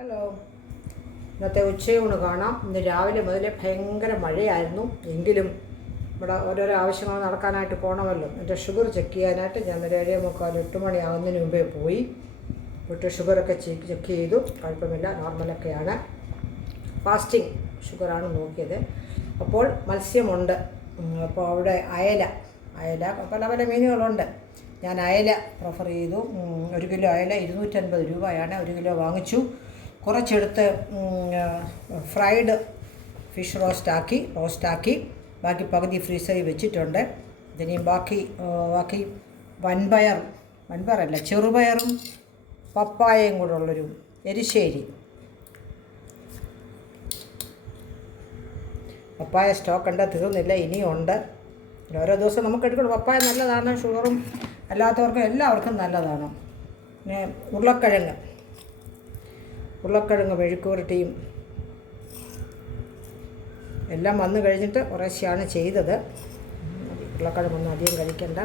Hello, ഇന്നത്തെ ഉച്ചയൂണ് കാണാം. ഇന്ന് രാവിലെ മുതലേ ഭയങ്കര മഴയായിരുന്നു. എങ്കിലും ഇവിടെ ഓരോരോ ആവശ്യങ്ങൾ നടക്കാനായിട്ട് പോകണമല്ലോ. എൻ്റെ ഷുഗർ ചെക്ക് ചെയ്യാനായിട്ട് ഞാൻ ഒരു 7:45 8 മണിയാവുന്നതിന് മുമ്പേ പോയി. ഷുഗറൊക്കെ ചെക്ക് ചെയ്തു. കുഴപ്പമില്ല, നോർമലൊക്കെയാണ്. ഫാസ്റ്റിംഗ് ഷുഗറാണ് നോക്കിയത്. അപ്പോൾ മത്സ്യമുണ്ട്. അപ്പോൾ അവിടെ അയല പല പല മീനുകളുണ്ട്. ഞാൻ അയല പ്രിഫർ ചെയ്തു. 1 കിലോ അയല 250 രൂപയാണ്. 1 കിലോ വാങ്ങിച്ചു. കുറച്ചെടുത്ത് ഫ്രൈഡ് ഫിഷ് റോസ്റ്റാക്കി ബാക്കി പകുതി ഫ്രീസറിൽ വെച്ചിട്ടുണ്ട്. ഇതിനെയും ബാക്കി വൻപയറല്ല ചെറുപയറും പപ്പായയും കൂടെ ഉള്ളൊരു എരിശ്ശേരി. പപ്പായ സ്റ്റോക്ക് ഉണ്ട്, തീർന്നില്ല, ഇനിയും ഉണ്ട്. ഓരോ ദിവസം നമുക്ക് എടുക്കണം. പപ്പായ നല്ലതാണ്, ഷുഗറും അല്ലാത്തവർക്കും എല്ലാവർക്കും നല്ലതാണ്. പിന്നെ ഉരുളക്കിഴങ്ങ് മെഴുക്കുവരട്ടിയും എല്ലാം വന്നു കഴിഞ്ഞിട്ട് കുറേശ്ശെയാണ് ചെയ്തത്. ഉരുളക്കിഴങ്ങൊന്നും അധികം കഴിക്കണ്ട.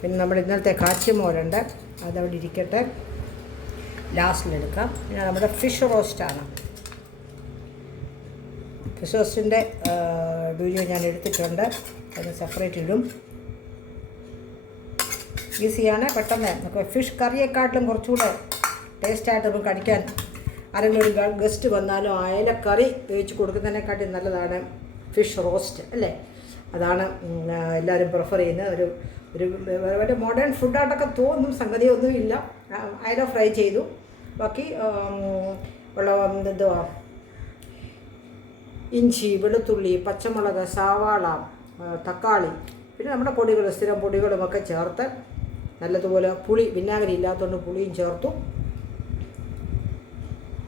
പിന്നെ നമ്മുടെ ഇന്നലത്തെ കാച്ചിമോരുണ്ട്, അതവിടെ ഇരിക്കട്ടെ, ലാസ്റ്റിലെടുക്കാം. പിന്നെ നമ്മുടെ ഫിഷ് റോസ്റ്റാണ്. ഫിഷ് റോസ്റ്റിൻ്റെ വീഡിയോ ഞാൻ എടുത്തിട്ടുണ്ട്, അത് സെപ്പറേറ്റ് ഇടും. ഈസിയാണ്, പെട്ടെന്ന് നമുക്ക് ഫിഷ് കറിയെക്കാട്ടിലും കുറച്ചുകൂടെ ടേസ്റ്റായിട്ട് നമുക്ക് കഴിക്കാൻ. ആരെങ്കിലും ഒരു ഗസ്റ്റ് വന്നാലും അയലക്കറി വേവിച്ച് കൊടുക്കുന്നതിനെക്കാട്ടി നല്ലതാണ് ഫിഷ് റോസ്റ്റ്, അല്ലേ? അതാണ് എല്ലാവരും പ്രിഫർ ചെയ്യുന്നത്. ഒരു മോഡേൺ ഫുഡായിട്ടൊക്കെ തോന്നും, സംഗതിയൊന്നുമില്ല. അയല ഫ്രൈ ചെയ്തു, ബാക്കി എന്തുവാ ഇഞ്ചി, വെളുത്തുള്ളി, പച്ചമുളക്, സവാള, തക്കാളി, പിന്നെ നമ്മുടെ സ്ഥിരം പൊടികളുമൊക്കെ ചേർത്ത് നല്ലതുപോലെ വിനാഗിരി ഇല്ലാത്തതുകൊണ്ട് പുളിയും ചേർത്തു.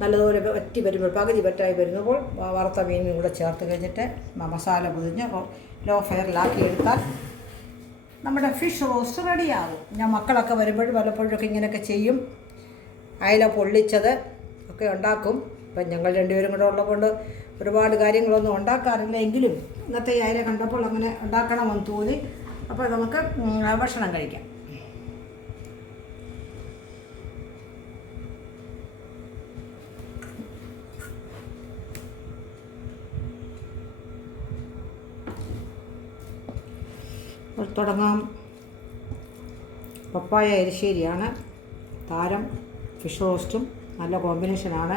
നല്ലതുപോലെ വറ്റി വരുമ്പോൾ, പകുതി വറ്റായി വരുമ്പോൾ വറുത്ത മീനും കൂടെ ചേർത്ത് കഴിഞ്ഞിട്ട് മസാല പൊതിഞ്ഞ് ലോ ഫയറിലാക്കി എടുത്താൽ നമ്മുടെ ഫിഷ് റോസ്റ്റ് റെഡിയാകും. ഞാൻ മക്കളൊക്കെ വരുമ്പോഴും പലപ്പോഴൊക്കെ ഇങ്ങനെയൊക്കെ ചെയ്യും. അയല പൊള്ളിച്ചത് ഒക്കെ ഉണ്ടാക്കും. ഇപ്പം ഞങ്ങൾ രണ്ടുപേരും കൂടെ ഉള്ളതുകൊണ്ട് ഒരുപാട് കാര്യങ്ങളൊന്നും ഉണ്ടാക്കാറില്ല. എങ്കിലും ഇന്നത്തെ ഈ അയല കണ്ടപ്പോൾ അങ്ങനെ ഉണ്ടാക്കണമെന്ന് തോന്നി. അപ്പോൾ നമുക്ക് ഭക്ഷണം കഴിക്കാം. തുടങ്ങാം. പപ്പായ എരിശ്ശേരിയാണ് താരം. ഫിഷ് റോസ്റ്റും നല്ല കോമ്പിനേഷനാണ്.